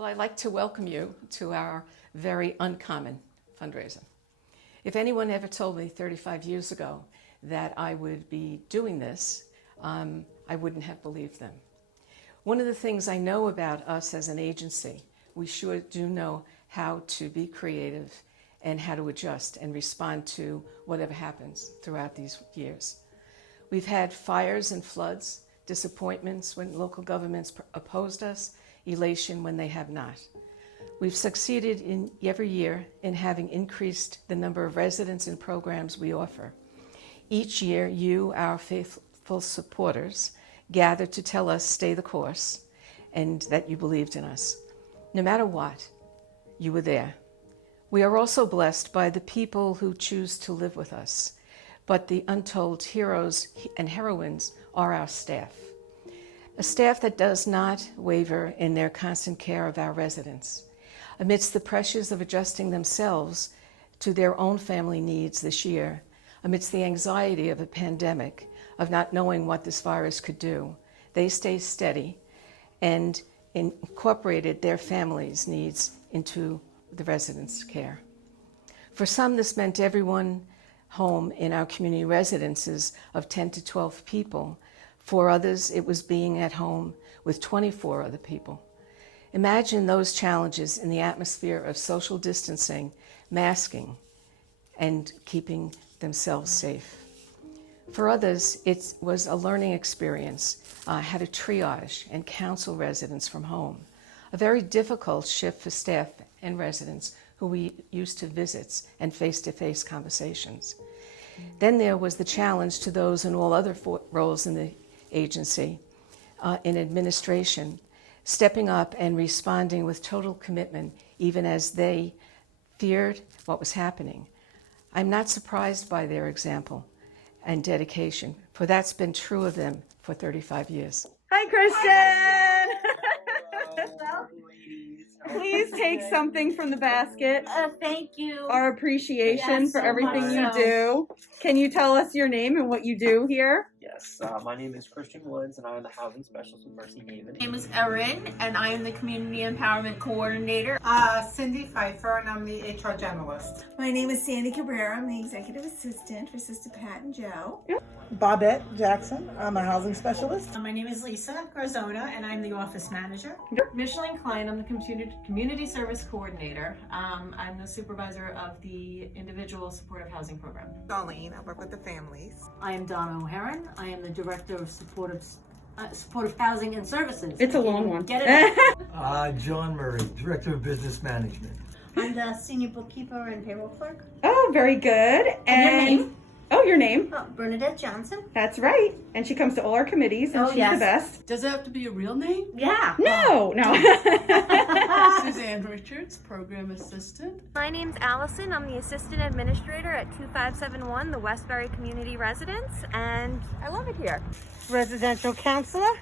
Well, I'd like to welcome you to our very uncommon fundraiser. If anyone ever told me 35 years ago that I would be doing this, I wouldn't have believed them. One of the things I know about us as an agency, we sure do know how to be creative and how to adjust and respond to whatever happens throughout these years. We've had fires and floods, disappointments when local governments opposed us, elation when they have not. We've succeeded in every year in having increased the number of residents and programs we offer. Each year, you, our faithful supporters, gather to tell us stay the course and that you believed in us. No matter what, you were there. We are also blessed by the people who choose to live with us, but the untold heroes and heroines are our staff. A staff that does not waver in their constant care of our residents. Amidst the pressures of adjusting themselves to their own family needs this year, amidst the anxiety of a pandemic, of not knowing what this virus could do, they stay steady and incorporated their families' needs into the residents' care. For some, this meant everyone home in our community residences of 10 to 12 people. For others, it was being at home with 24 other people. Imagine those challenges in the atmosphere of social distancing, masking, and keeping themselves safe. For others, it was a learning experience, how to triage and counsel residents from home. A very difficult shift for staff and residents who we used to visits and face-to-face conversations. Then there was the challenge to those in all other roles in the agency, in administration, stepping up and responding with total commitment, even as they feared what was happening. I'm not surprised by their example and dedication, for that's been true of them for 35 years. Hi, Christian! Please take something from the basket. Thank you. Our appreciation Yes, for so everything much you so. do. Can you tell us your name and what you do here? Yes, my name is Christian Woods, and I am the housing specialist with Mercy Haven. My name is Erin, and I am the Community Empowerment Coordinator. Cindy Pfeiffer, and I'm the HR Generalist. My name is Sandy Cabrera. I'm the Executive Assistant for Sister Pat and Joe. Bobette Jackson, I'm a housing specialist. My name is Lisa Garzona, and I'm the office manager. Micheline Klein, I'm the community service coordinator. I'm the supervisor of the individual supportive housing program. Darlene, I work with the families. I am Donna O'Heron. I am the director of supportive housing and services. It's a long one. Get it? John Murray, Director of Business Management. I'm the senior bookkeeper and payroll clerk. Oh, very good. And your name? Oh, your name? Oh, Bernadette Johnson. That's right. And she comes to all our committees, and Oh, she's yes. the best. Does it have to be a real name? Yeah. No. Suzanne Richards, Program Assistant. My name's Allison. I'm the Assistant Administrator at 2571, the Westbury Community Residence, and I love it here. Residential counselor.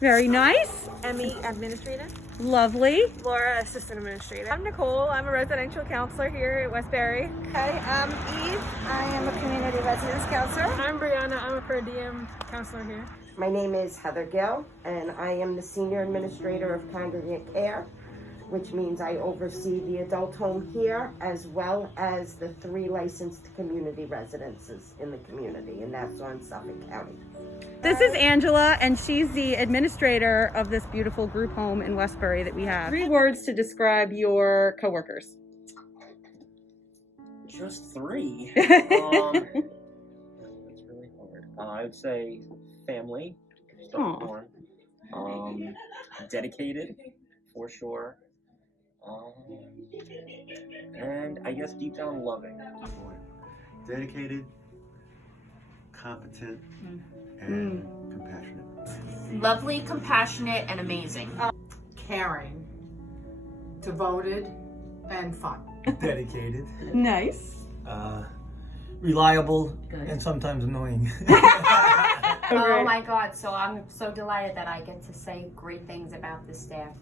Very nice. Emmy, Administrator. Lovely. Laura, Assistant Administrator. I'm Nicole. I'm a residential counselor here at Westbury. Okay, I'm Eve. I am a community residence counselor. I'm Brianna. I'm a per diem counselor here. My name is Heather Gill, and I am the Senior Administrator of Congregate Care, which means I oversee the adult home here as well as the 3 licensed community residences in the community, and that's on Suffolk County. This is Angela, and she's the administrator of this beautiful group home in Westbury that we have. 3 words to describe your coworkers. Just 3. That's really hard. I would say family, dedicated, for sure. And I guess deep down loving. Dedicated, competent, and compassionate. Lovely, compassionate, and amazing. Caring, devoted, and fun. Dedicated, Nice. reliable, and sometimes annoying. Oh my God, so I'm so delighted that I get to say great things about this staff.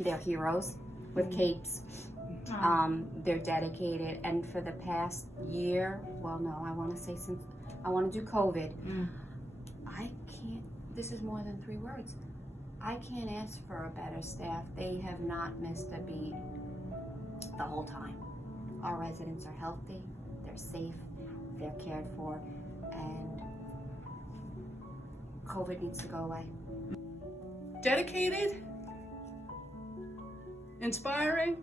They're heroes with capes. They're dedicated, and for the past year, well no, I want to say since I want to do COVID, I can't, this is more than 3 words. I can't ask for a better staff. They have not missed a beat the whole time. Our residents are healthy, they're safe, they're cared for, and COVID needs to go away. Dedicated, inspiring,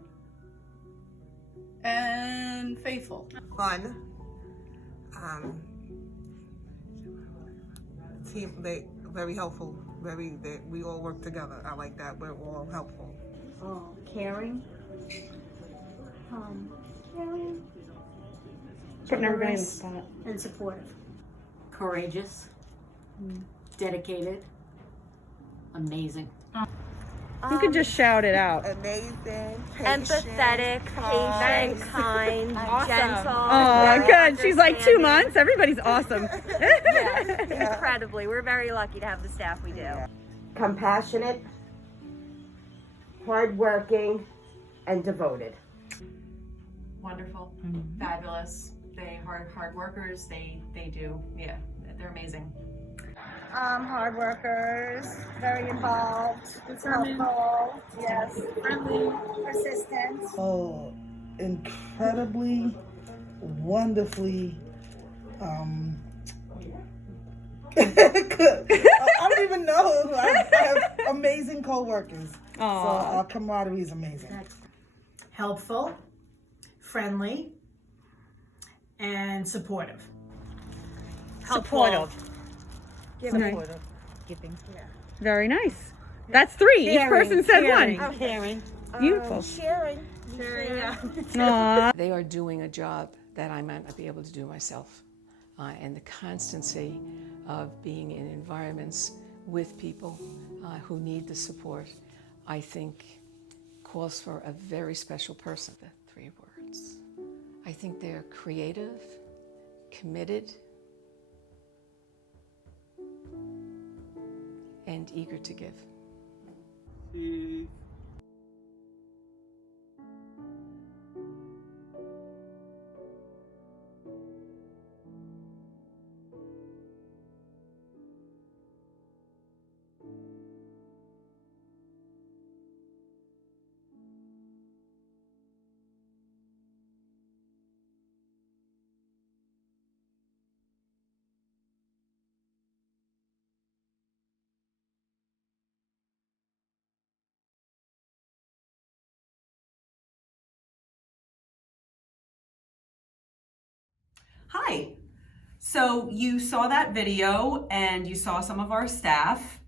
and faithful. Fun. Team, they very helpful. We all work together. I like that. We're all helpful. Caring. Caring. Putting everybody in the spot. And supportive. Courageous, dedicated, amazing. You could just shout it out. Amazing. Empathetic, patient, kind, gentle. Oh, good. She's like 2 months. Everybody's awesome. Yes, incredibly. We're very lucky to have the staff we do. Compassionate, hardworking, and devoted. Wonderful, fabulous. They hard workers. They do, yeah, they're amazing. Hard workers, very involved, helpful, yes, friendly, persistent. Oh, incredibly, wonderfully. I don't even know. I have amazing co-workers. So our camaraderie is amazing. Helpful, friendly, and supportive. Supportive. Giving. Very nice. That's 3. Each person said one. Caring. Beautiful. Sharing. Aww. They are doing a job that I might not be able to do myself. And the constancy of being in environments with people who need the support, I think calls for a very special person. The 3 words. I think they're creative, committed, and eager to give. Hi. So you saw that video and you saw some of our staff.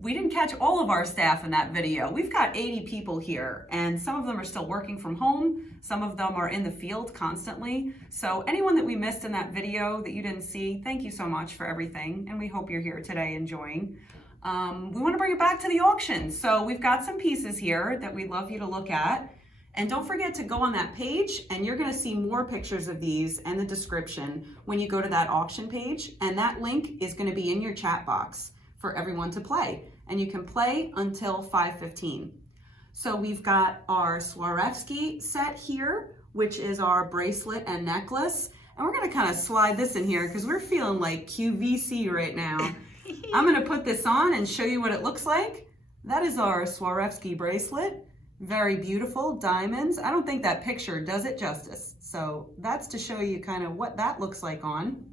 We didn't catch all of our staff in that video. We've got 80 people here and some of them are still working from home. Some of them are in the field constantly. So anyone that we missed in that video that you didn't see, thank you so much for everything. And we hope you're here today enjoying. We want to bring it back to the auction. So we've got some pieces here that we'd love you to look at. And don't forget to go on that page and you're gonna see more pictures of these and the description when you go to that auction page. And that link is gonna be in your chat box for everyone to play. And you can play until 5:15. So we've got our Swarovski set here, which is our bracelet and necklace. And we're gonna kind of slide this in here because we're feeling like QVC right now. I'm gonna put this on and show you what it looks like. That is our Swarovski bracelet. Very beautiful diamonds. I don't think that picture does it justice. So that's to show you kind of what that looks like on.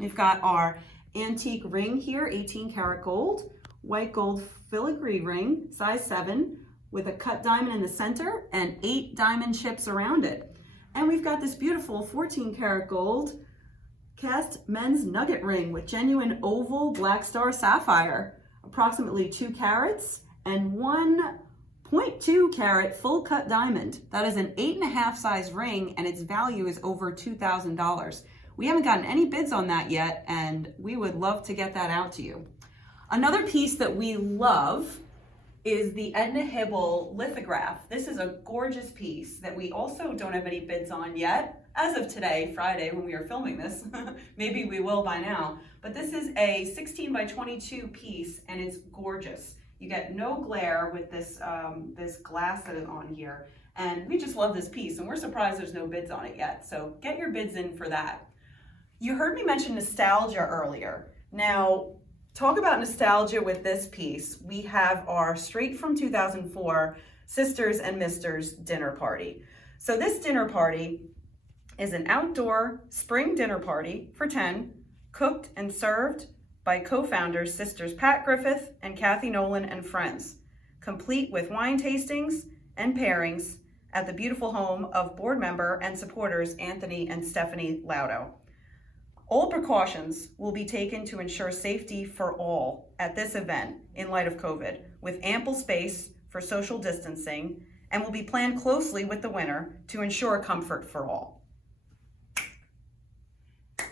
We've got our antique ring here, 18 karat gold, white gold filigree ring, size 7, with a cut diamond in the center and 8 diamond chips around it. And we've got this beautiful 14 karat gold cast men's nugget ring with genuine oval black star sapphire, approximately 2 carats and 1.2 carat full cut diamond. That is an 8.5 size ring and its value is over $2,000. We haven't gotten any bids on that yet and we would love to get that out to you. Another piece that we love is the Edna Hibble lithograph. This is a gorgeous piece that we also don't have any bids on yet. As of today, Friday, when we are filming this, maybe we will by now, but this is a 16 by 22 piece and it's gorgeous. You get no glare with this, this glass that is on here. And we just love this piece and we're surprised there's no bids on it yet. So get your bids in for that. You heard me mention nostalgia earlier. Now, talk about nostalgia with this piece. We have our straight from 2004 Sisters and Misters dinner party. So this dinner party is an outdoor spring dinner party for 10, cooked and served by co-founders Sisters Pat Griffith and Kathy Nolan and friends, complete with wine tastings and pairings at the beautiful home of board member and supporters Anthony and Stephanie Laudo. All precautions will be taken to ensure safety for all at this event in light of COVID, with ample space for social distancing, and will be planned closely with the winner to ensure comfort for all.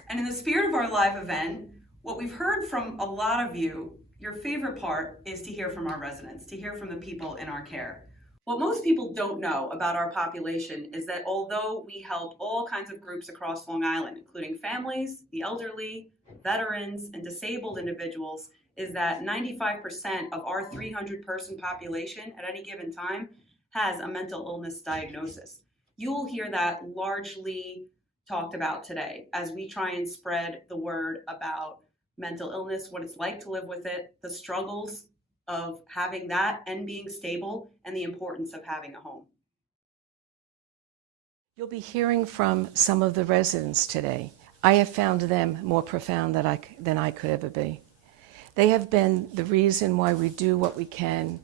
And in the spirit of our live event, what we've heard from a lot of you, your favorite part is to hear from our residents, to hear from the people in our care. What most people don't know about our population is that although we help all kinds of groups across Long Island, including families, the elderly, veterans, and disabled individuals, is that 95% of our 300-person population at any given time has a mental illness diagnosis. You will hear that largely talked about today as we try and spread the word about mental illness, what it's like to live with it, the struggles of having that and being stable, and the importance of having a home. You'll be hearing from some of the residents today. I have found them more profound than I could ever be. They have been the reason why we do what we can,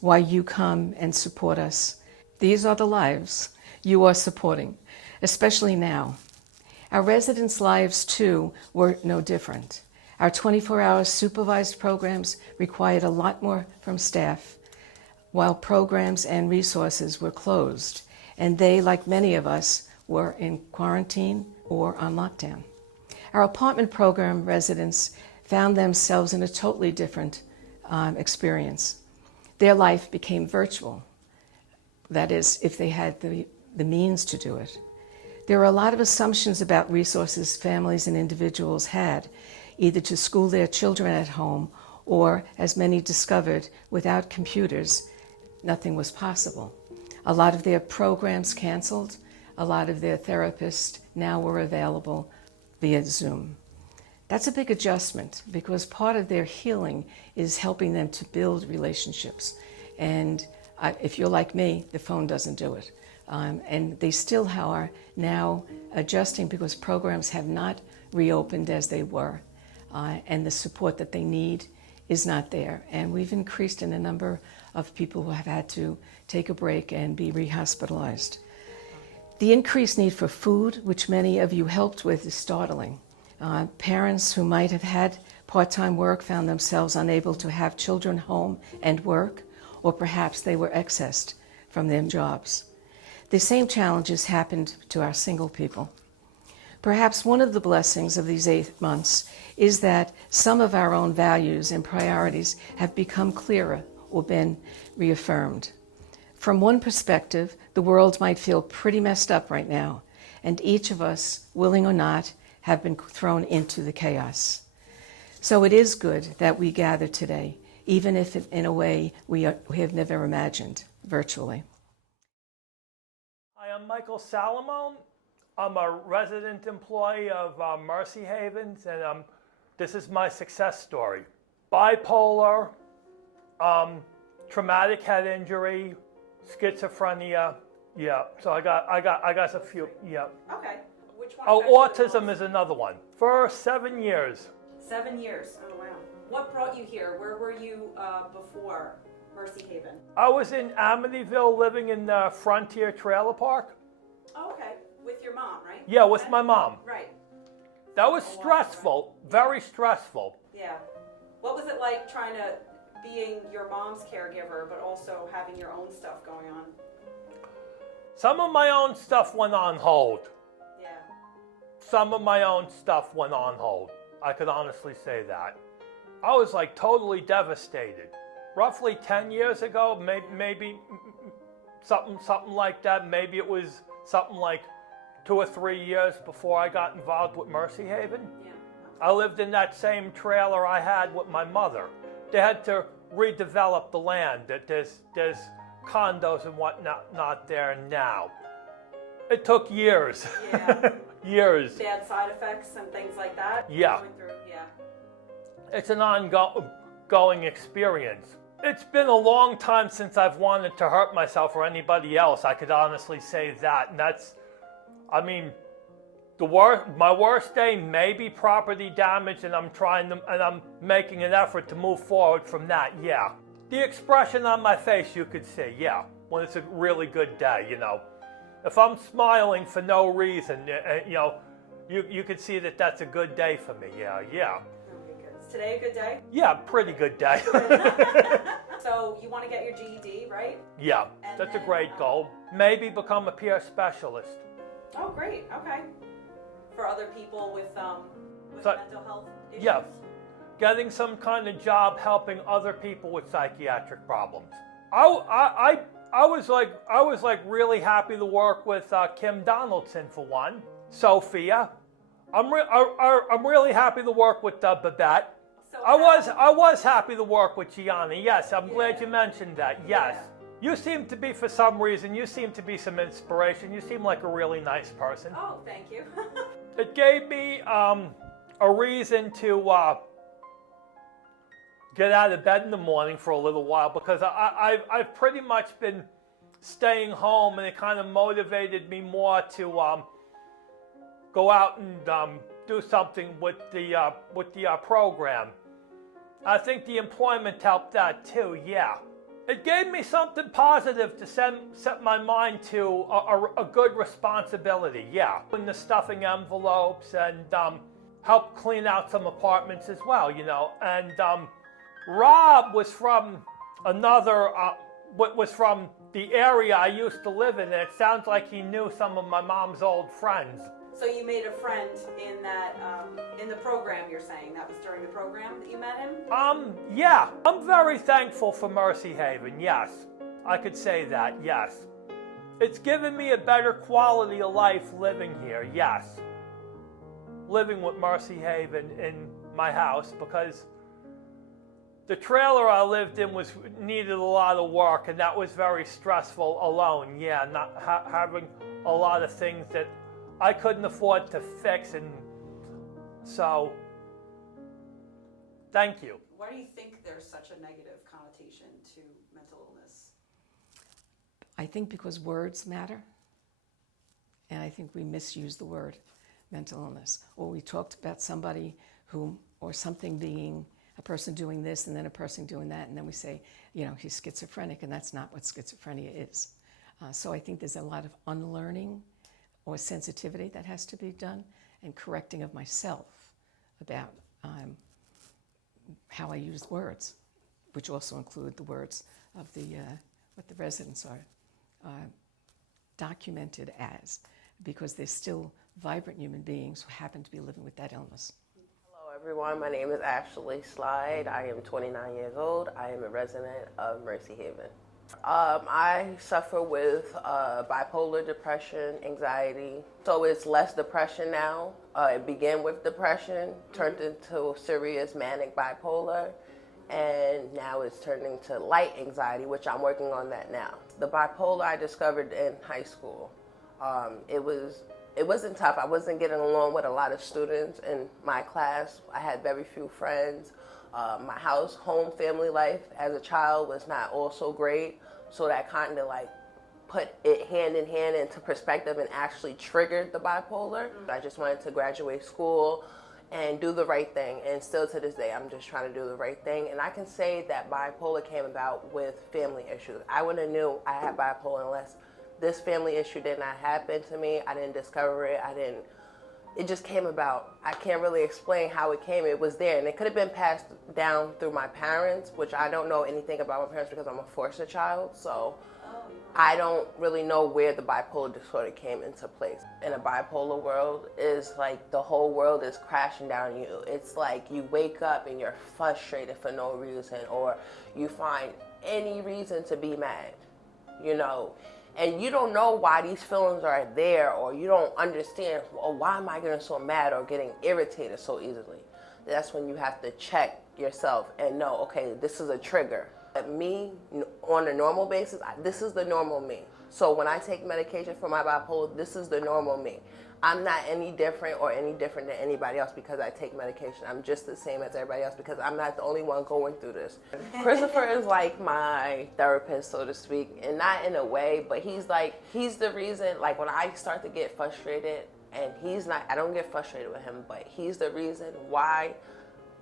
why you come and support us. These are the lives you are supporting, especially now. Our residents' lives, too, were no different. Our 24-hour supervised programs required a lot more from staff, while programs and resources were closed, and they, like many of us, were in quarantine or on lockdown. Our apartment program residents found themselves in a totally different experience. Their life became virtual. That is, if they had the means to do it. There are a lot of assumptions about resources families and individuals had, either to school their children at home or, as many discovered, without computers, nothing was possible. A lot of their programs canceled. A lot of their therapists now were available via Zoom. That's a big adjustment because part of their healing is helping them to build relationships. And if you're like me, the phone doesn't do it. And they still are now adjusting because programs have not reopened as they were. And the support that they need is not there. And we've increased in the number of people who have had to take a break and be rehospitalized. The increased need for food, which many of you helped with, is startling. Parents who might have had part-time work found themselves unable to have children home and work, or perhaps they were excessed from their jobs. The same challenges happened to our single people. Perhaps one of the blessings of these 8 months is that some of our own values and priorities have become clearer or been reaffirmed. From one perspective, the world might feel pretty messed up right now, and each of us, willing or not, have been thrown into the chaos. So it is good that we gather today, even if in a way we have never imagined, virtually. Hi, I'm Michael Salomone. I'm a resident employee of Mercy Havens, and this is my success story. Bipolar, traumatic head injury, schizophrenia. Yeah, so I got a few. Yeah. Okay. Which one? Oh, autism is another one. For 7 years. 7 years. Oh wow. What brought you here? Where were you before Mercy Haven? I was in Amityville, living in the Frontier Trailer Park. Oh, okay. With your mom, right? Yeah, with my mom. Right. That was stressful, very stressful. Yeah. What was it like trying to being your mom's caregiver, but also having your own stuff going on? Some of my own stuff went on hold. Yeah. Some of my own stuff went on hold. I could honestly say that. I was like totally devastated. Roughly 10 years ago, maybe something like that. Maybe it was something like 2 or 3 years before I got involved with Mercy Haven. Yeah. I lived in that same trailer I had with my mother. They had to redevelop the land. There's condos and whatnot not there now. It took years. Yeah. Years. Bad side effects and things like that. Yeah. Going through, yeah. it's an ongoing experience. It's been a long time since I've wanted to hurt myself or anybody else. I could honestly say that. And that's, I mean, my worst day may be property damage, and I'm making an effort to move forward from that, yeah. The expression on my face you could see, yeah, when it's a really good day, you know. If I'm smiling for no reason, you know, you could see that that's a good day for me, yeah. Is today a good day? Yeah, pretty good day. So you want to get your GED, right? Yeah, that's a great goal. Maybe become a peer specialist. Oh, great. Okay. For other people with So- mental health issues? Yeah, getting some kind of job helping other people with psychiatric problems. I was like really happy to work with Kim Donaldson for one. Sophia, I'm really happy to work with Babette. I was happy to work with Gianni. Yes, I'm glad you mentioned that. Yes. You seem to be, for some reason, you seem to be some inspiration. You seem like a really nice person. Oh, thank you. It gave me a reason to get out of bed in the morning for a little while, because I've pretty much been staying home, and it kind of motivated me more to go out and do something with the program. I think the employment helped that too, yeah. It gave me something positive to set my mind to a good responsibility, yeah. In the stuffing envelopes and help clean out some apartments as well, you know. And Rob was from was from the area I used to live in, and it sounds like he knew some of my mom's old friends. So you made a friend in that in the program, you're saying? That was during the program that you met him? Yeah. I'm very thankful for Mercy Haven, yes. I could say that, yes. It's given me a better quality of life living here, yes. Living with Mercy Haven in my house, because the trailer I lived in needed a lot of work, and that was very stressful alone, yeah, not having a lot of things that I couldn't afford to fix, and so, thank you. Why do you think there's such a negative connotation to mental illness? I think because words matter, and I think we misuse the word mental illness. Or we talked about somebody or something being a person doing this and then a person doing that, and then we say, you know, he's schizophrenic, and that's not what schizophrenia is. So I think there's a lot of unlearning or sensitivity that has to be done, and correcting of myself about how I use words, which also include the words of what the residents are documented as, because they're still vibrant human beings who happen to be living with that illness. Hello everyone, my name is Ashley Slide. I am 29 years old. I am a resident of Mercy Haven. I suffer with bipolar depression, anxiety. So it's less depression now. It began with depression, turned into serious manic bipolar, and now it's turning to light anxiety, which I'm working on that now. The bipolar I discovered in high school. It wasn't tough. I wasn't getting along with a lot of students in my class. I had very few friends. My home family life as a child was not also great, so that kind of like put it hand in hand into perspective and actually triggered the bipolar. I just wanted to graduate school and do the right thing, and still to this day I'm just trying to do the right thing. And I can say that bipolar came about with family issues. I wouldn't have knew I had bipolar unless this family issue did not happen to me. I didn't discover it. It just came about. I can't really explain how it came. It was there, and it could have been passed down through my parents, which I don't know anything about my parents because I'm a foster child, so I don't really know where the bipolar disorder came into place. In a bipolar world, is like the whole world is crashing down on you. It's like you wake up and you're frustrated for no reason, or you find any reason to be mad, you know. And you don't know why these feelings are there, or you don't understand, well, why am I getting so mad or getting irritated so easily? That's when you have to check yourself and know, okay, this is a trigger. Me, on a normal basis, this is the normal me. So when I take medication for my bipolar, this is the normal me. I'm not any different or any different than anybody else because I take medication. I'm just the same as everybody else because I'm not the only one going through this. Christopher is like my therapist, so to speak, and not in a way, but he's the reason, like when I start to get frustrated, and I don't get frustrated with him, but he's the reason why,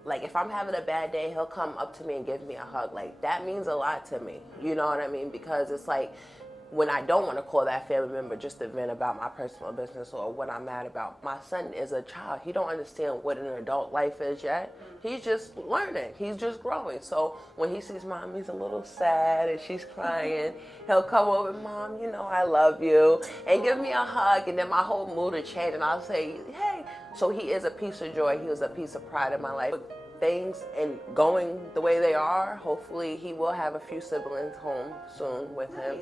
like if I'm having a bad day, he'll come up to me and give me a hug. Like that means a lot to me, you know what I mean? Because it's like, when I don't want to call that family member just to vent about my personal business or what I'm mad about. My son is a child. He don't understand what an adult life is yet. He's just learning. He's just growing. So when he sees mom, he's a little sad and she's crying. He'll come over, Mom, you know I love you, and give me a hug, and then my whole mood will change and I'll say, hey. So he is a piece of joy. He was a piece of pride in my life. Things and going the way they are, hopefully he will have a few siblings home soon with him.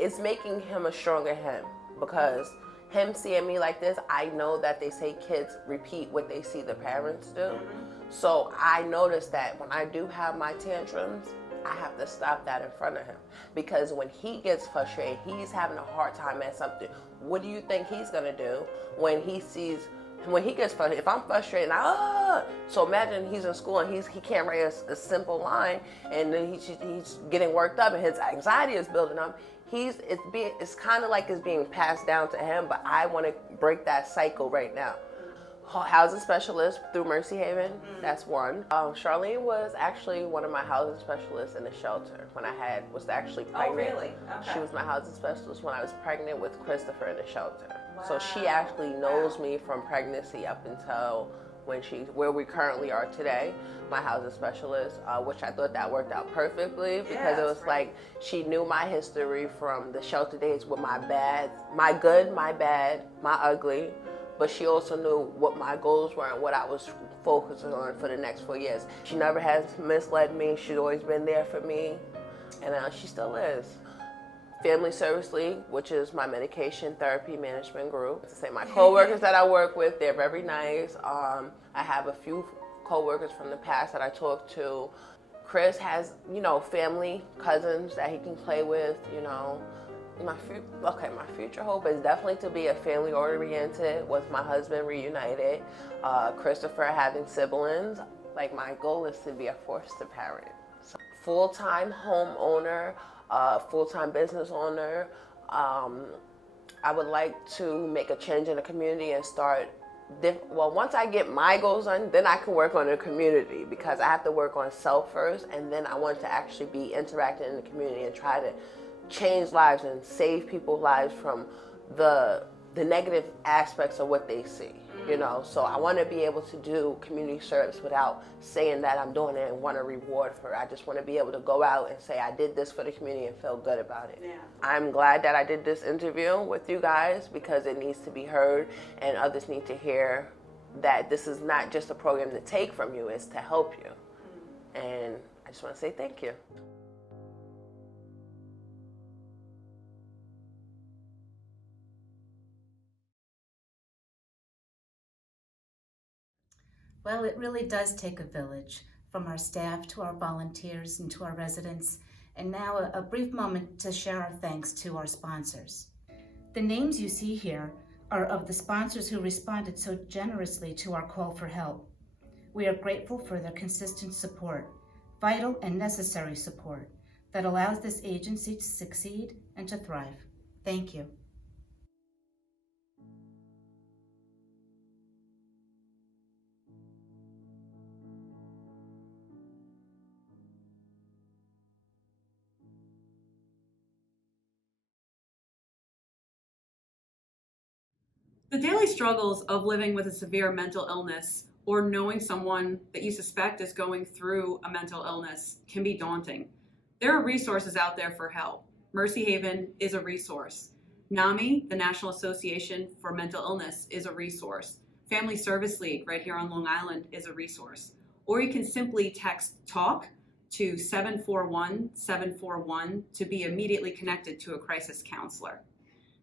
It's making him a stronger him, because him seeing me like this, I know that they say kids repeat what they see the parents do. So I noticed that when I do have my tantrums, I have to stop that in front of him, because when he gets frustrated, he's having a hard time at something. What do you think he's gonna do when he gets frustrated? If I'm frustrated, so imagine he's in school and he can't write a simple line, and then he's getting worked up and his anxiety is building up. It's kind of like it's being passed down to him, but I want to break that cycle right now. Housing specialist through Mercy Haven, that's one. Charlene was actually one of my housing specialists in the shelter when I was actually pregnant. Oh, really? Okay. She was my housing specialist when I was pregnant with Christopher in the shelter. Wow. So she actually knows me from pregnancy up until where we currently are today, my housing specialist, which I thought that worked out perfectly, because it was like she knew my history from the shelter days with my bad, my good, my bad, my ugly, but she also knew what my goals were and what I was focusing on for the next 4 years. She never has misled me. She's always been there for me, and she still is. Family Service League, which is my medication therapy management group. To say my coworkers that I work with, they're very nice. I have a few coworkers from the past that I talk to. Chris has, family, cousins that he can play with, My future hope is definitely to be a family oriented with my husband reunited. Christopher having siblings. Like my goal is to be a foster parent. So, full-time homeowner, full-time business owner. I would like to make a change in the community and start, once I get my goals done, then I can work on the community, because I have to work on self first, and then I want to actually be interacting in the community and try to change lives and save people's lives from the negative aspects of what they see. So I want to be able to do community service without saying that I'm doing it and want a reward for it. I just want to be able to go out and say I did this for the community and feel good about it. Yeah. I'm glad that I did this interview with you guys, because it needs to be heard and others need to hear that this is not just a program to take from you, it's to help you. And I just want to say thank you. Well, it really does take a village, from our staff to our volunteers and to our residents. And now a brief moment to share our thanks to our sponsors. The names you see here are of the sponsors who responded so generously to our call for help. We are grateful for their consistent support, vital and necessary support that allows this agency to succeed and to thrive. Thank you. The daily struggles of living with a severe mental illness or knowing someone that you suspect is going through a mental illness can be daunting. There are resources out there for help. Mercy Haven is a resource. NAMI, the National Association for Mental Illness, is a resource. Family Service League right here on Long Island is a resource. Or you can simply text TALK to 741-741 to be immediately connected to a crisis counselor.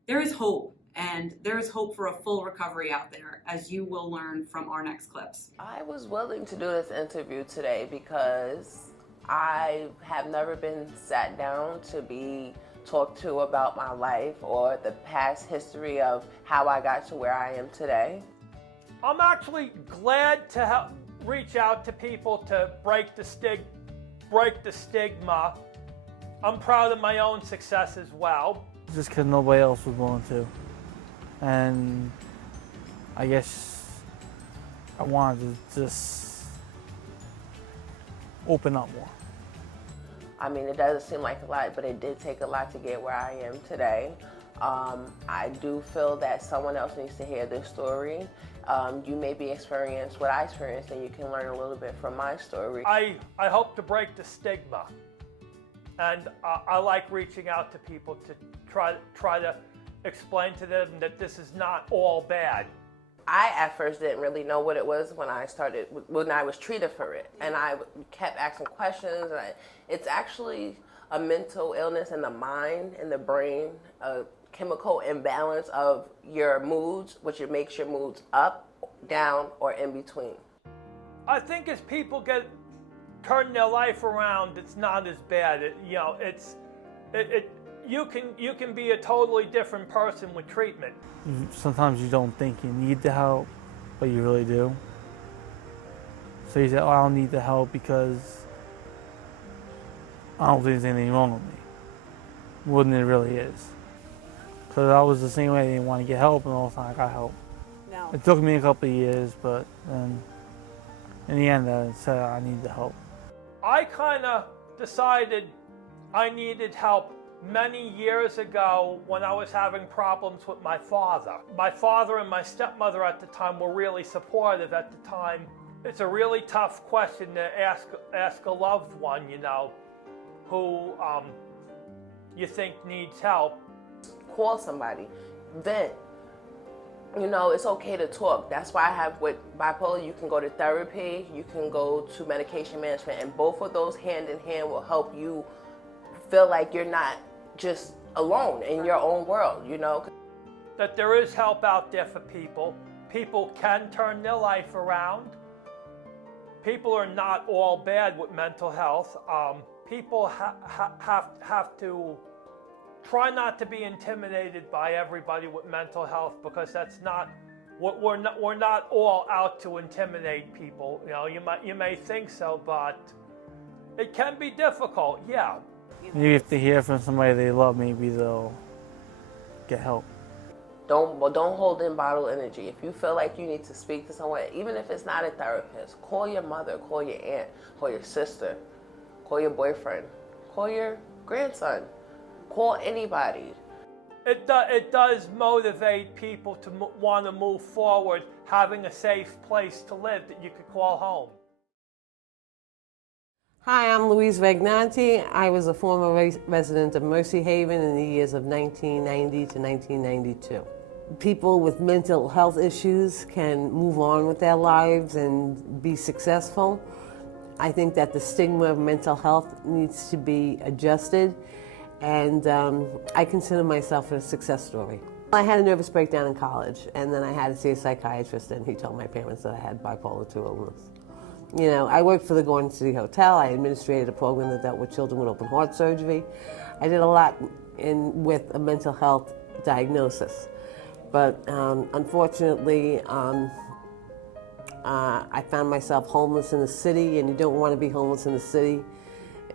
There is hope, and there is hope for a full recovery out there, as you will learn from our next clips. I was willing to do this interview today because I have never been sat down to be talk to about my life or the past history of how I got to where I am today. I'm actually glad to help reach out to people to break the stigma. I'm proud of my own success as well. Just because nobody else was willing to. And I guess I wanted to just open up more. I mean, it doesn't seem like a lot, but it did take a lot to get where I am today. I do feel that someone else needs to hear this story. You maybe experience what I experienced, and you can learn a little bit from my story. I hope to break the stigma, and I like reaching out to people to try to explain to them that this is not all bad. I at first didn't really know what it was when I was treated for it, and I kept asking questions. And it's actually a mental illness in the mind, in the brain, a chemical imbalance of your moods, which makes your moods up, down, or in between. I think as people turn their life around, it's not as bad. You can be a totally different person with treatment. Sometimes you don't think you need the help, but you really do. So you say, oh, I don't need the help because I don't think there's anything wrong with me. More than it really is. Because I was the same way, I didn't want to get help, and all the time I got help. No. It took me a couple of years, but then in the end I said I need the help. I kind of decided I needed help many years ago when I was having problems with my father. My father and my stepmother at the time were really supportive at the time. It's a really tough question to ask a loved one, who you think needs help. Call somebody, vent. It's okay to talk. That's why I have with bipolar, you can go to therapy, you can go to medication management, and both of those hand in hand will help you feel like you're not just alone in your own world, That there is help out there for people. People can turn their life around. People are not all bad with mental health. People have to try not to be intimidated by everybody with mental health, because that's not what we're not all out to intimidate people. You may think so, but it can be difficult. Yeah. Maybe if they hear from somebody they love, maybe they'll get help. Don't hold in bottled energy. If you feel like you need to speak to someone, even if it's not a therapist, call your mother, call your aunt, call your sister, call your boyfriend, call your grandson, call anybody. It does motivate people to want to move forward, having a safe place to live that you could call home. Hi, I'm Louise Vagnanti. I was a former resident of Mercy Haven in the years of 1990 to 1992. People with mental health issues can move on with their lives and be successful. I think that the stigma of mental health needs to be adjusted, and I consider myself a success story. I had a nervous breakdown in college, and then I had to see a psychiatrist, and he told my parents that I had bipolar II illness. I worked for the Garden City Hotel. I administrated a program that dealt with children with open heart surgery. I did a lot with a mental health diagnosis. But unfortunately, I found myself homeless in the city, and you don't want to be homeless in the city.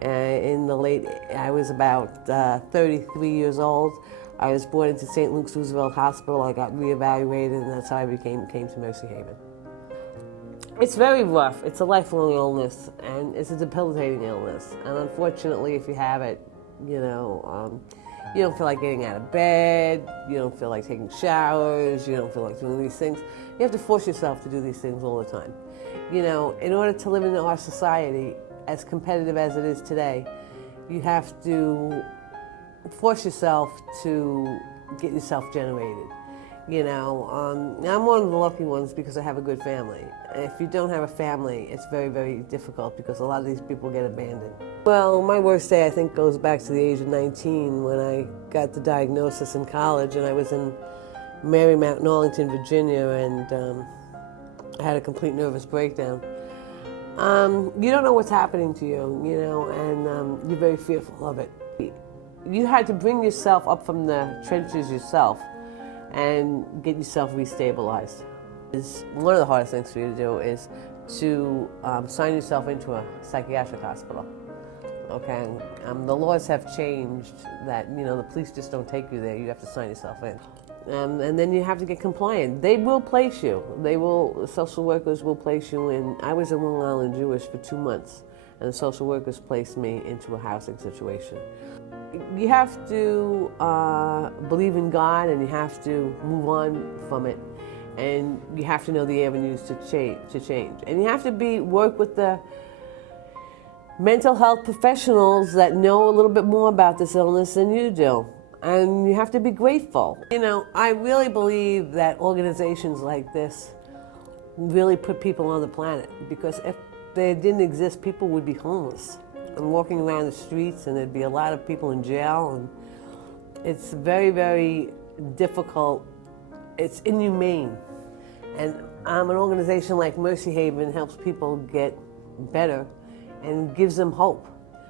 I was about 33 years old. I was brought into St. Luke's Roosevelt Hospital. I got reevaluated, and that's how I came to Mercy Haven. It's very rough. It's a lifelong illness, and it's a debilitating illness. And unfortunately, if you have it, you don't feel like getting out of bed, you don't feel like taking showers, you don't feel like doing these things. You have to force yourself to do these things all the time. In order to live in our society, as competitive as it is today, you have to force yourself to get yourself generated. I'm one of the lucky ones because I have a good family. If you don't have a family, it's very, very difficult because a lot of these people get abandoned. Well, my worst day, I think, goes back to the age of 19 when I got the diagnosis in college, and I was in Marymount in Arlington, Virginia, and I had a complete nervous breakdown. You don't know what's happening to you, and you're very fearful of it. you had to bring yourself up from the trenches yourself and get yourself restabilized. One of the hardest things for you to do is to sign yourself into a psychiatric hospital. Okay, the laws have changed that, you know, the police just don't take you there. You have to sign yourself in. And then you have to get compliant. They will place you. Social workers will place you in. I was in Long Island Jewish for 2 months, and the social workers placed me into a housing situation. You have to believe in God, and you have to move on from it, and you have to know the avenues to change. And you have to work with the mental health professionals that know a little bit more about this illness than you do. And you have to be grateful. You know, I really believe that organizations like this really put people on the planet, because if they didn't exist, people would be homeless and walking around the streets, and there'd be a lot of people in jail, and it's very, very difficult. It's inhumane. And an organization like Mercy Haven helps people get better and gives them hope.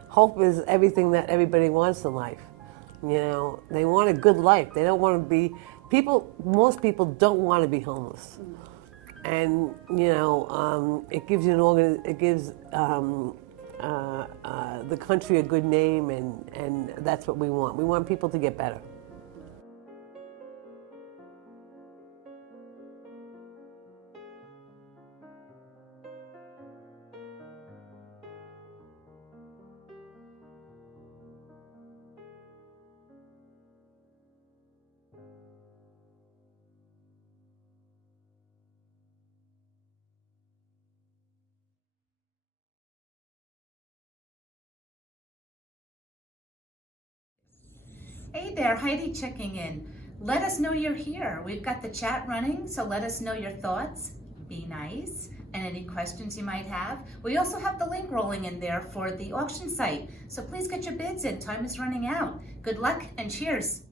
Hope is everything that everybody wants in life. You know, they want a good life. They don't want to be, most people don't want to be homeless. And, you know, it gives you it gives the country a good name, and that's what we want. We want people to get better. Hey there, Heidi checking in. Let us know you're here. We've got the chat running, so let us know your thoughts. Be nice, and any questions you might have. We also have the link rolling in there for the auction site, so please get your bids in. Time is running out. Good luck and cheers.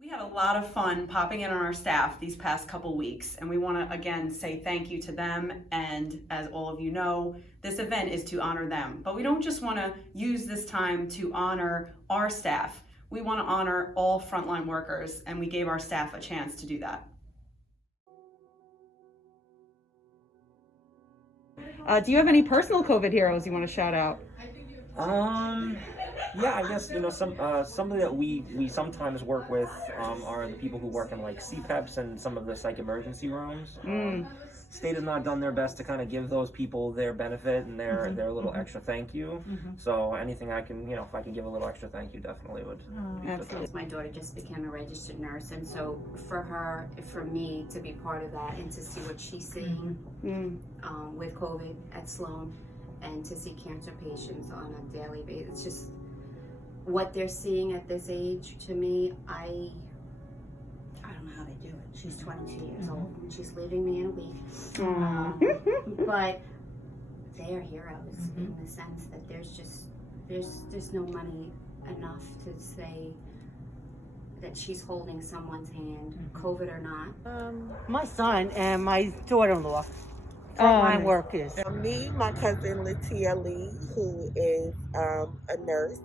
We had a lot of fun popping in on our staff these past couple weeks, and we want to again say thank you to them. And as all of you know, this event is to honor them. But we don't just want to use this time to honor our staff. We want to honor all frontline workers, and we gave our staff a chance to do that. Do you have any personal COVID heroes you want to shout out? Yeah, I guess, you know, somebody that we sometimes work with are the people who work in like CPEPs and some of the psych emergency rooms. State has not done their best to kind of give those people their benefit and their little extra thank you. So anything I can, you know, if I can give a little extra thank you, definitely would. Absolutely. My daughter just became a registered nurse, and so for me to be part of that and to see what she's seeing with COVID at Sloan, and to see cancer patients on a daily basis, it's just what they're seeing at this age. To me, I don't know how they do it. She's 22 years old and she's leaving me in a week. But they are heroes in the sense that there's no money enough to say that she's holding someone's hand, COVID or not. My son and my daughter-in-law, frontline workers. Me, my cousin Latia Lee, who is a nurse.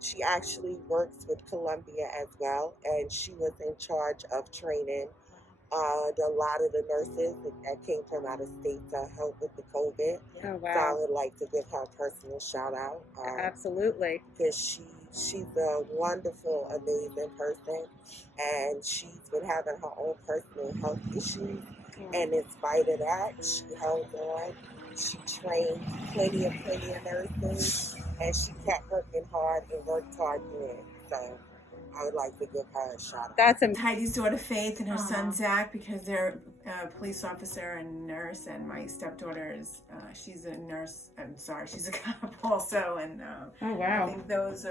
She actually works with Columbia as well, and she was in charge of training a lot of the nurses that came from out of state to help with the COVID. Oh, wow. So I would like to give her a personal shout out. Absolutely. Because she's a wonderful, amazing person, and she's been having her own personal health issues. And in spite of that, she held on. She trained plenty of nurses, and she kept working hard and worked hard doing it. So I would like to give her a shout out. That's Heidi's daughter Faith and her son Zach, because they're a police officer and nurse, and my stepdaughter is she's a nurse. I'm sorry, she's a cop also. And oh wow, I think those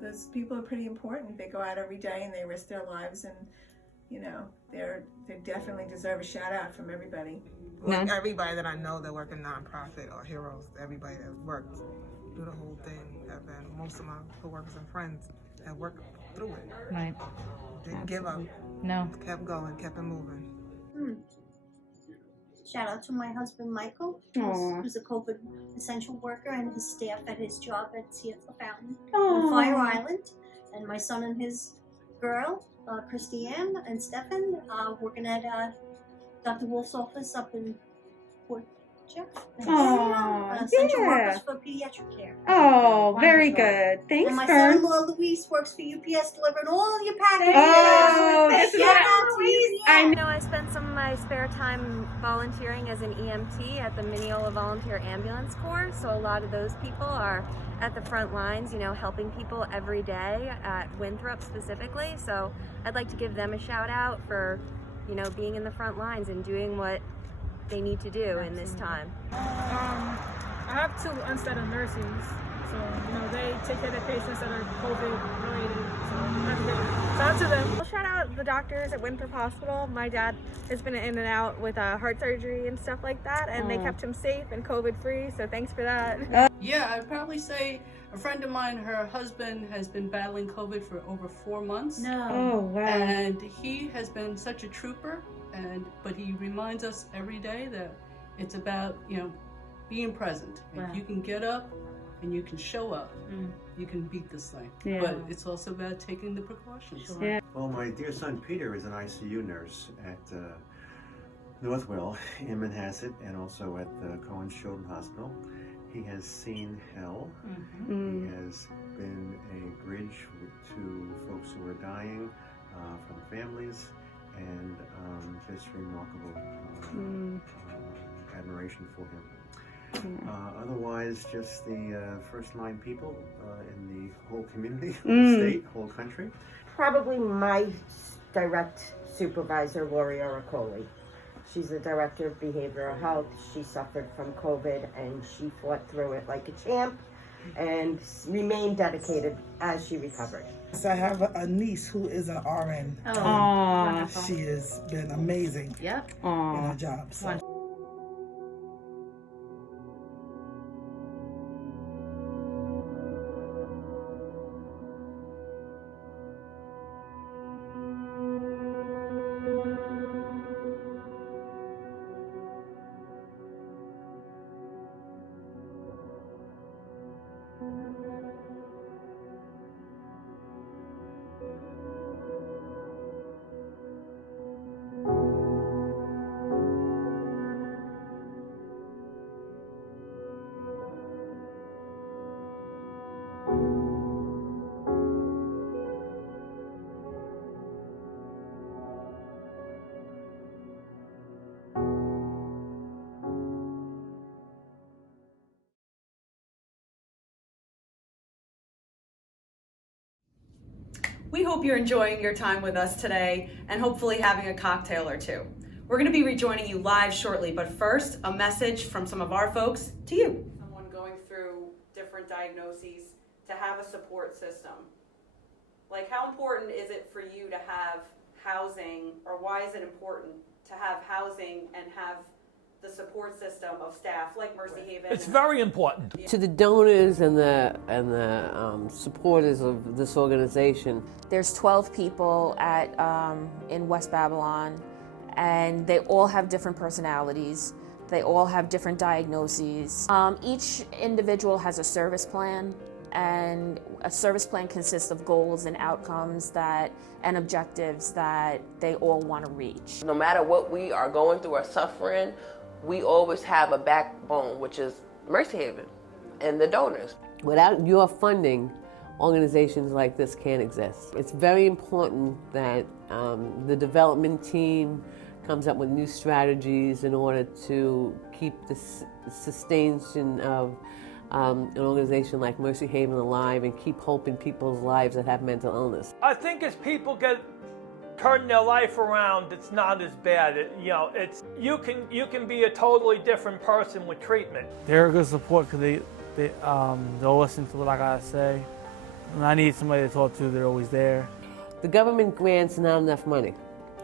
those people are pretty important. They go out every day and they risk their lives, and you know they definitely deserve a shout out from everybody. Like everybody that I know that work in nonprofit or heroes, everybody that works through the whole thing, have been most of my coworkers and friends that worked through it. Right. Didn't give up. No. Kept going, kept it moving. Shout out to my husband Michael, Aw. who's a COVID essential worker, and his staff at his job at Seattle Fountain Aw. on Fire Island, and my son and his girl, Christy Ann and Stefan, working at Dr. Wolf's office up in Port Jeff. Aw, Essential yeah. workers for pediatric care. Oh, very Wonderful. good. Thanks, And my Fern. son-in-law Luis works for UPS, delivering all your packages. Oh, this is Shout what- out to UPS. I know I spend some of my spare time volunteering as an EMT at the Mineola Volunteer Ambulance Corps, so a lot of those people are at the front lines, you know, helping people every day at Winthrop specifically, so I'd like to give them a shout out for, you know, being in the front lines and doing what they need to do in this time. I have 2 unstaffed nurses, so you know they take care of the patients that are COVID related. So that's good. Shout out to them. Well, shout out the doctors at Winthrop Hospital. My dad has been in and out with heart surgery and stuff like that, and they kept him safe and COVID free. So thanks for that. Yeah, I'd probably say a friend of mine, her husband has been battling COVID for over 4 months. No. Oh, wow. And he has been such a trooper, but he reminds us every day that it's about, you know, being present. Wow. If you can get up and you can show up, you can beat this thing. Yeah. But it's also about taking the precautions. Yeah. Well, my dear son Peter is an ICU nurse at Northwell in Manhasset and also at the Cohen Children's Hospital. He has seen hell. He has been a bridge to folks who are dying from families, and just remarkable admiration for him. Otherwise, just the first 9 people in the whole community, whole state, whole country. Probably my direct supervisor, Lori Oracoli. She's the director of behavioral health. She suffered from COVID and she fought through it like a champ and remained dedicated as she recovered. So I have a niece who is an RN. Oh, and wonderful. she has been amazing in her job. So. We hope you're enjoying your time with us today and hopefully having a cocktail or two. We're going to be rejoining you live shortly, but first, a message from some of our folks to you. Someone going through different diagnoses to have a support system. Like, how important is it for you to have housing, or why is it important to have housing and have the support system of staff like Mercy Haven? It's very important. To the donors and the supporters of this organization, There's 12 people at in West Babylon, and they all have different personalities. They all have different diagnoses. Each individual has a service plan, and a service plan consists of goals and outcomes and objectives that they all want to reach. No matter what we are going through or suffering, we always have a backbone, which is Mercy Haven and the donors. without your funding, organizations like this can't exist. It's very important that the development team comes up with new strategies in order to keep the sustain of an organization like Mercy Haven alive and keep hope in people's lives that have mental illness. I think as people turn their life around, it's not as bad. You can be a totally different person with treatment. They're a good support because they'll listen to what I gotta say. When I need somebody to talk to, they're always there. The government grants not enough money.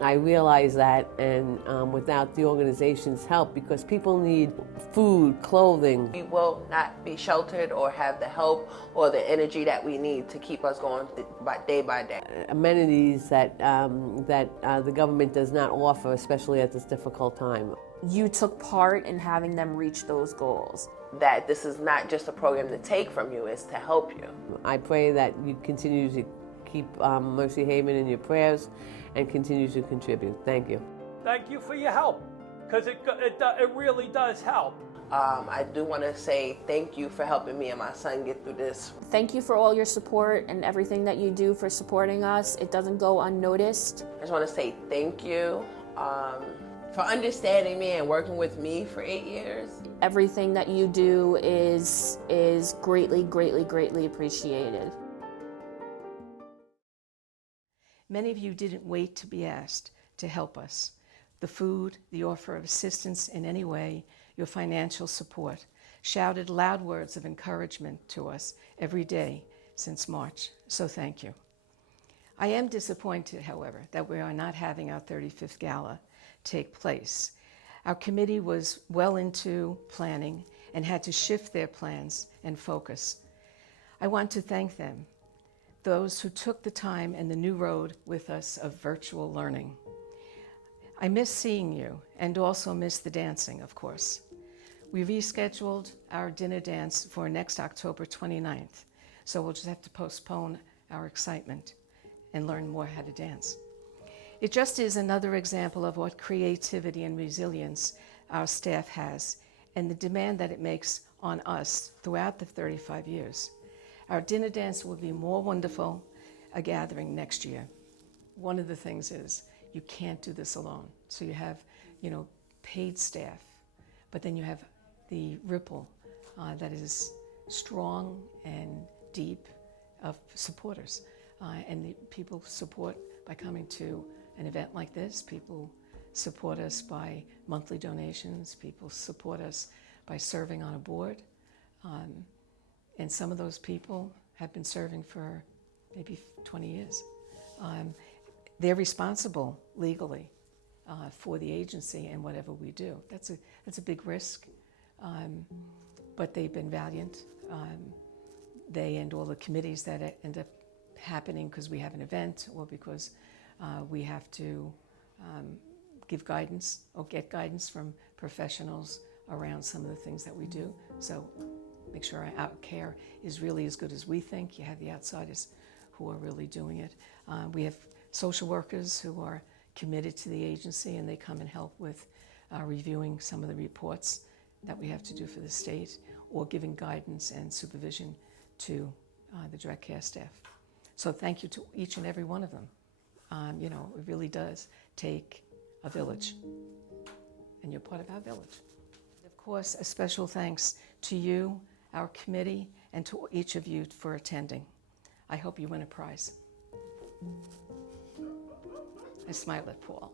I realize that, and without the organization's help, because people need food, clothing. We will not be sheltered or have the help or the energy that we need to keep us going day by day. Amenities that the government does not offer, especially at this difficult time. You took part in having them reach those goals. That this is not just a program to take from you, it's to help you. I pray that you continue to keep Mercy Haven in your prayers and continue to contribute. Thank you. Thank you for your help, because it really does help. I do want to say thank you for helping me and my son get through this. Thank you for all your support and everything that you do for supporting us. It doesn't go unnoticed. I just want to say thank you for understanding me and working with me for 8 years. Everything that you do is greatly, greatly, greatly appreciated. Many of you didn't wait to be asked to help us. The food, the offer of assistance in any way, your financial support, shouted loud words of encouragement to us every day since March, so thank you. I am disappointed, however, that we are not having our 35th gala take place. Our committee was well into planning and had to shift their plans and focus. I want to thank them, those who took the time and the new road with us of virtual learning. I miss seeing you and also miss the dancing, of course. We rescheduled our dinner dance for next October 29th, so we'll just have to postpone our excitement and learn more how to dance. It just is another example of what creativity and resilience our staff has and the demand that it makes on us throughout the 35 years. Our dinner dance will be more wonderful a gathering next year. One of the things is you can't do this alone. So you have, paid staff, but then you have the ripple that is strong and deep of supporters. And the people support by coming to an event like this. People support us by monthly donations. People support us by serving on a board. And some of those people have been serving for maybe 20 years. They're responsible legally for the agency and whatever we do. That's a big risk, but they've been valiant. They and all the committees that end up happening because we have an event or because we have to give guidance or get guidance from professionals around some of the things that we do. So make sure our care is really as good as we think. You have the outsiders who are really doing it. We have social workers who are committed to the agency, and they come and help with reviewing some of the reports that we have to do for the state or giving guidance and supervision to the direct care staff. So thank you to each and every one of them. It really does take a village, and you're part of our village. Of course, a special thanks to you, our committee, and to each of you for attending. I hope you win a prize. I smile at Paul.